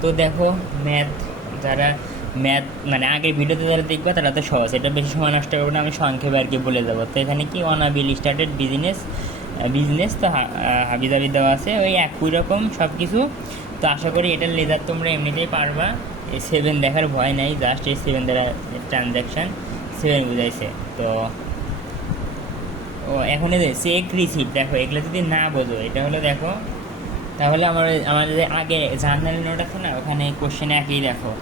তো দেখো, ম্যাথ যারা ম্যাথ মানে আগের ভিডিওতে যারা দেখবে তারা তো সহজ, এটা বেশি সময় নষ্ট করবো না, আমি সংক্ষেপে আর কি বলে যাবো। তো এখানে কি অনাবিল স্টার্টেড বিজনেস, বিজনেস তো হাবিজাবি দেওয়া আছে, ওই একই রকম সব কিছু। তো আশা করি এটার লেজার তোমরা এমনিতেই পারবা, এই 7 দেখার ভয় নাই, জাস্ট এই 7 দ্বারা ট্রানজ্যাকশান 7 বুঝাইছে। তো ও এখন এই যে চেক রিসিপ্ট, দেখো এগুলো যদি না বোঝো, এটা হলো দেখো, তাহলে আমাদের যে আগে জার্নাল নোট আছে না, ওখানে কোশ্চেনে একই দেখো,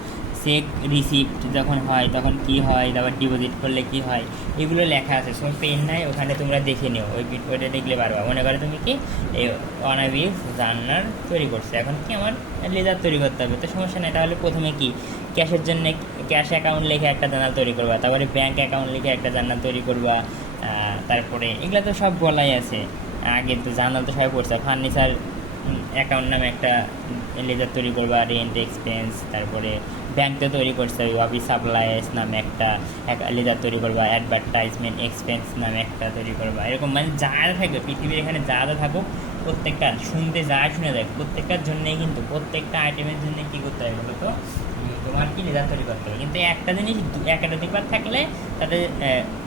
চেক রিসিপ্ট যখন হয় তখন কি হয়, তারপর ডিপোজিট করলে কি হয়, এগুলো লেখা আছে। সব পেন নাই, ওখানে তোমরা দেখে নিও, ওইটা দেখলে পারবা। মনে করো তুমি কি এই অনাবিল জার্নাল তৈরি করছো, এখন কি আমার লেজার তৈরি করতে হবে, তো সমস্যা নেই। তাহলে প্রথমে কি ক্যাশের জন্য ক্যাশ অ্যাকাউন্ট লিখে একটা জার্নাল তৈরি করবা, তারপরে ব্যাঙ্ক অ্যাকাউন্ট লিখে একটা জার্নাল তৈরি করবা, তারপরে এগুলো তো সব বলাই আছে। আগে তো জার্নাল তো সবাই পড়ছে, ফার্নিচার অ্যাকাউন্ট নামে একটা লেজার তৈরি করবা, রেন্ট এক্সপেন্স, তারপরে ব্যাংকতে তৈরি করছে অফিস সাপ্লাইস নামে একটা লেজার তৈরি করবা, অ্যাডভার্টাইজমেন্ট এক্সপেন্স নামে একটা তৈরি করবা। এরকম মানে যা যা থাকবে পৃথিবীর এখানে যা যা থাকুক, প্রত্যেকটা শুনতে যা শুনে দেখ, প্রত্যেকটার জন্যই কিন্তু প্রত্যেকটা আইটেমের জন্য কী করতে হবে বলো তো, তোমার কি লেজার তৈরি করতে হবে। কিন্তু একটা জিনিস একাধিকবার থাকলে তাদের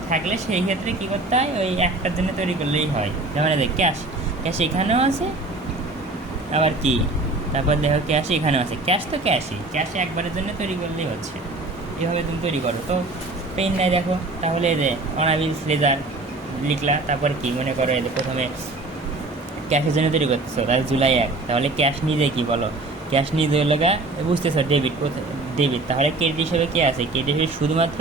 থাকলে সেই ক্ষেত্রে কী করতে হয়, ওই একটার জন্য তৈরি করলেই হয়। যেমন দেখ ক্যাশ, ক্যাশ এখানেও আছে, আবার কি তারপর দেখো ক্যাশ এখানেও আছে, ক্যাশ তো ক্যাশই, ক্যাশ একবারের জন্য তৈরি করলেই হচ্ছে। এভাবে তুমি তৈরি করো। তো পেন নাই দেখো, তাহলে এই যে অনাবিল লেজার লিখলা, তারপর কি মনে করো এই যে প্রথমে ক্যাশের জন্য তৈরি করতেছো, তাহলে জুলাই 1, তাহলে ক্যাশ নিজে কি বলো, ক্যাশ নিজে হলো গা, বুঝতেছো ডেবিট, ডেবিট, তাহলে ক্রেডিট হিসেবে কে আছে, ক্রেডিট হিসেবে শুধুমাত্র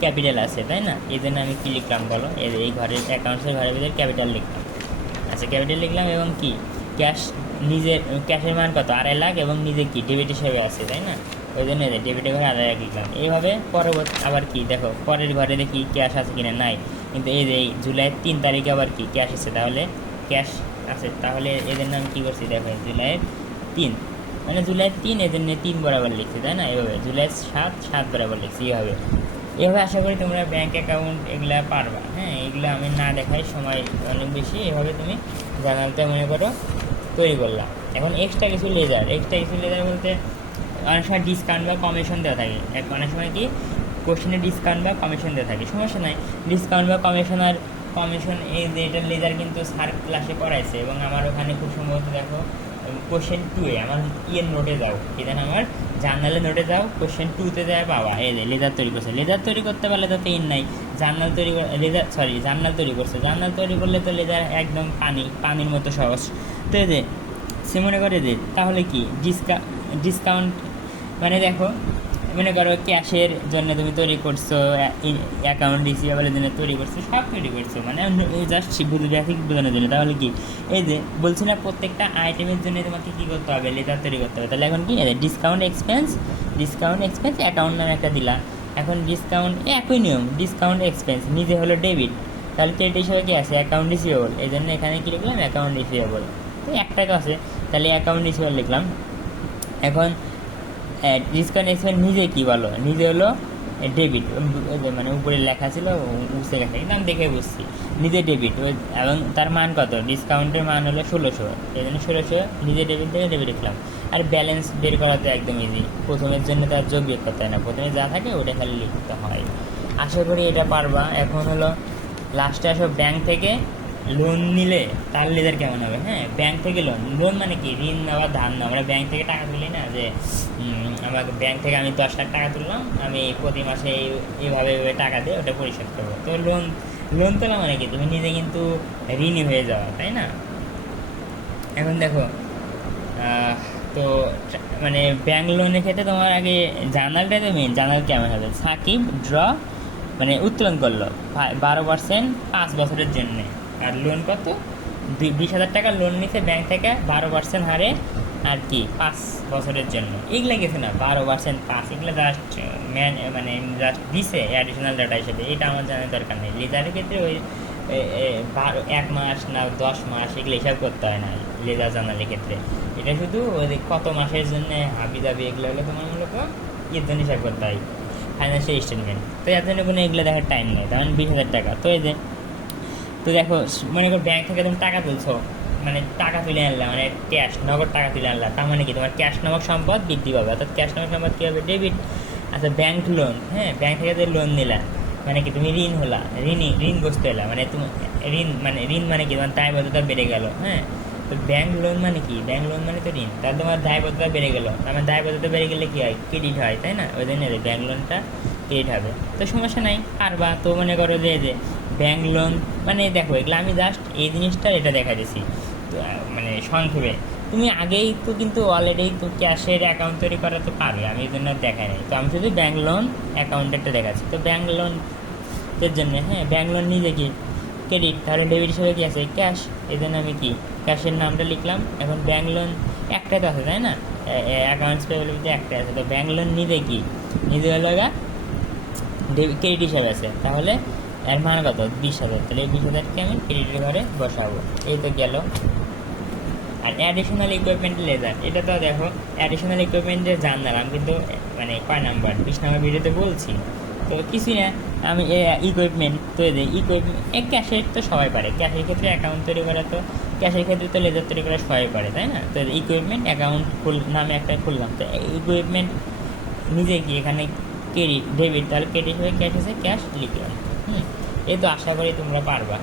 ক্যাপিটাল আছে, তাই না? এই জন্য আমি কী লিখলাম বলো, এই ঘরের অ্যাকাউন্টসের ঘরের ভিতরে ক্যাপিটাল লিখলাম। আচ্ছা, ক্যাপিটাল লিখলাম, এবং কি ক্যাশ নিজের, ক্যাশের মান কত, 2.5 লাখ, এবং নিজে কি ডেবিট হিসেবে আছে, তাই না? ওই জন্য ডেবিটের ঘরে 2.5 লাখ লিখলাম। এইভাবে পরবর্তী আবার কি দেখো পরের ঘরে দেখি ক্যাশ আছে কিনা, নাই, কিন্তু এই যে এই জুলাইয়ের 3 তারিখে আবার কি ক্যাশ আছে, তাহলে ক্যাশ আছে, তাহলে এদের নাম কী করছি দেখো, জুলাইয়ের 3, মানে জুলাইয়ের 3, এই জন্য 3 বরাবর লিখছি, তাই না? এভাবে জুলাইয়ের 7, 7 বরাবর লিখছি। এভাবে আশা করি তোমরা ব্যাঙ্ক অ্যাকাউন্ট এগুলা পারবা। হ্যাঁ, এগুলো আমি না দেখাই, সময় অনেক বেশি। এভাবে তুমি জানালটা মনে করো তৈরি করলাম। এখন এক্সট্রা কিছু লেজার, বলতে অনেক সময় ডিসকাউন্ট বা কমিশন দেওয়া থাকে, অনেক সময় কি কোশ্চেনে ডিসকাউন্ট বা কমিশন দেওয়া থাকে, সমস্যা নাই। ডিসকাউন্ট বা কমিশন এই যে এটার লেজার কিন্তু স্যার ক্লাসে করাইছে, এবং আমার ওখানে খুব সম্ভবত দেখো কোশ্চেন 2-এ আমার ইয়ের নোটে যাও, এখানে আমার জার্নালে নোটে যাও, কোশ্চেন 2-তে যায় পাওয়া। এই যে লেজার তৈরি করছে, লেজার তৈরি করতে পারলে তো পেন নাই, জার্নাল তৈরি জার্নাল তৈরি করছে, জার্নাল তৈরি করলে তো লেজার একদম পানির মতো সহজ। তো এই যে সে মনে করে যে তাহলে কি ডিসকাউন্ট মানে দেখো, মনে করো ক্যাশের জন্য তুমি তৈরি করছো, অ্যাকাউন্ট রিসিভেবলের জন্য তৈরি করছো, সব তৈরি করছো, মানে জাস্ট গ্রাফিক বোঝানোর জন্য। তাহলে কি এই যে বলছি না, প্রত্যেকটা আইটেমের জন্য তোমাকে কী করতে হবে, লেজার তৈরি করতে হবে। তাহলে এখন কি ডিসকাউন্ট এক্সপেন্স অ্যাকাউন্ট নামে একটা দিলা। এখন ডিসকাউন্ট একই নিয়ম, ডিসকাউন্ট এক্সপেন্স নিজে হলো ডেবিট, তাহলে ক্রেডিট হিসেবে কী আছে, অ্যাকাউন্ট রিসিভেবল, এই জন্য এখানে কী লিখলাম, অ্যাকাউন্ট রিসিভেবল। তো 1 টাকা আছে, তাহলে অ্যাকাউন্ট রিসিভেবল লিখলাম। এখন ডিসকাউন্ট এক্সপেন্স নিজে কী বলো, নিজে হলো ডেবিট, মানে উপরে লেখা ছিল, উঠে লেখা, কিন্তু আমি দেখে বুঝছি নিজে ডেবিট, এবং তার মান কত, ডিসকাউন্টের মান হলো 1600, এই জন্য 1600 নিজে ডেবিট থেকে ডেবিট লিখলাম। আর ব্যালেন্স বের করা তো একদম ইজি, প্রথমের জন্য তার যোগ বিয়োগ করতে হয় না, প্রথমে যা থাকে ওটা খালি লিখতে হয়। আশা করি এটা পারবা। এখন হলো লাস্টে আসো, ব্যাংক থেকে লোন নিলে তার লেজার কেমন হবে। হ্যাঁ, ব্যাংক থেকে লোন মানে কি, ঋণ নেওয়া, ধার নেওয়া। আমরা ব্যাংক থেকে টাকা তুলি না, যে আমাকে ব্যাংক থেকে আমি 10 লাখ টাকা তুললাম, আমি প্রতি মাসে এইভাবে টাকা দিয়ে ওটা পরিশোধ করবো। তো লোন তোলা মানে কি, তুমি নিজে কিন্তু ঋণই হয়ে যাওয়া, তাই না? এখন দেখো তো মানে ব্যাংক লোনের ক্ষেত্রে তোমার আগে জার্নালটাই তো মেন। জার্নাল কেমন হবে, সাকিব ড্র মানে উত্তোলন করলো 12% 5 বছরের জন্যে, আর লোন কত, 20,000 টাকা লোন নিছে ব্যাংক থেকে 12% হারে, আর কি 5 বছরের জন্য। এগুলো গেছে না 12% 5, এগুলো জাস্ট মানে জাস্ট দিছে অ্যাডিশনাল ডাটা হিসেবে, এটা আমার জানার দরকার নেই। লেজারের ক্ষেত্রে ওই 1 মাস না 10 মাস এগুলো হিসাব করতে হয় না লেজার জার্নালের ক্ষেত্রে। এটা শুধু ওই কত মাসের জন্য হাবি দাবি এগুলো হলো তোমার মূলত এর জন্য হিসাব করতে হয়, ফাইন্যান্সিয়াল স্টেটমেন্ট। তো এর জন্য কোনো এগুলো দেখার টাইম নেই, তেমন 20,000 টাকা। তো এই যে তো দেখো মনে করো ব্যাংক থেকে তুমি টাকা তুলছো মানে টাকা তুলে আনলা, মানে ক্যাশ নগদ টাকা তুলে আনলা, তার মানে কি তোমার ক্যাশ নামক সম্পদ বৃদ্ধি পাবে, অর্থাৎ ক্যাশ নামক সম্পদ কী হবে? ডেবিট। আচ্ছা ব্যাংক লোন, হ্যাঁ ব্যাংক থেকে যে লোন নিলা মানে কি তুমি ঋণ হলা, ঋণগ্রস্ত এলা, মানে তুমি ঋণ মানে কি তোমার দায়বদ্ধতা বেড়ে গেল, হ্যাঁ। তো ব্যাংক লোন মানে কি? ব্যাংক লোন মানে তো ঋণ, তাহলে তোমার দায়বদ্ধতা বেড়ে গেল, আমার দায়বদ্ধতা বেড়ে গেলে কি হয়? ক্রেডিট হয়, তাই না? ওই জন্য ব্যাংক লোনটা ক্রেডিট হবে, তো সমস্যা নাই পারবা। তো মনে করো যে ব্যাংক লোন মানে দেখো এগুলো আমি জাস্ট এই জিনিসটা এটা দেখা দিছি, তো মানে সংক্ষেপে তুমি আগেই তো কিন্তু অলরেডি তো ক্যাশের অ্যাকাউন্ট তৈরি করা তো পারবে, আমি এই জন্য দেখাই নাই, তো আমি শুধু ব্যাংক লোন অ্যাকাউন্টেরটা দেখাচ্ছি। তো ব্যাংক লোন এর জন্য, হ্যাঁ ব্যাংক লোন নিজে কি ক্রেডিট, তাহলে ডেবিট হিসেবে কী আছে? ক্যাশ। এই জন্য আমি কি ক্যাশের নামটা লিখলাম। এখন ব্যাংক লোন একটাই তো আছে, তাই না? অ্যাকাউন্টস পেয়েবলিতে একটাই আছে, তো ব্যাংক লোন নিজে কি নিজে হলো ক্রেডিট হিসাবে আছে, তাহলে এর মান কত? 20,000, তাহলে এই 20,000কে আমি ক্রেডিটের ঘরে বসাবো। এই তো গেল। আর অ্যাডিশনাল ইকুইপমেন্ট লেজার, এটা তো দেখো অ্যাডিশনাল ইকুইপমেন্টের জানলাম আমি কিন্তু মানে কয় নাম্বার 20 নাম্বার ভিডিওতে বলছি, তো কিছুই না আমি ইকুইপমেন্ট তৈরি ইকুইপমেন্ট ক্যাশের তো সবাই পারে, ক্যাশের ক্ষেত্রে অ্যাকাউন্ট তৈরি করা, তো ক্যাশের ক্ষেত্রে তো লেজার তৈরি করা সবাই পারে, তাই না? তো ইকুইপমেন্ট অ্যাকাউন্ট নামে একটা খুললাম, তো ইকুইপমেন্ট নিজে কি এখানে ক্রেডিট ডেবিট, তাহলে ক্রেডিট হয়ে ক্যাশ এসে ক্যাশ লিখলাম। এই তো আশা করি তোমরা পারবা।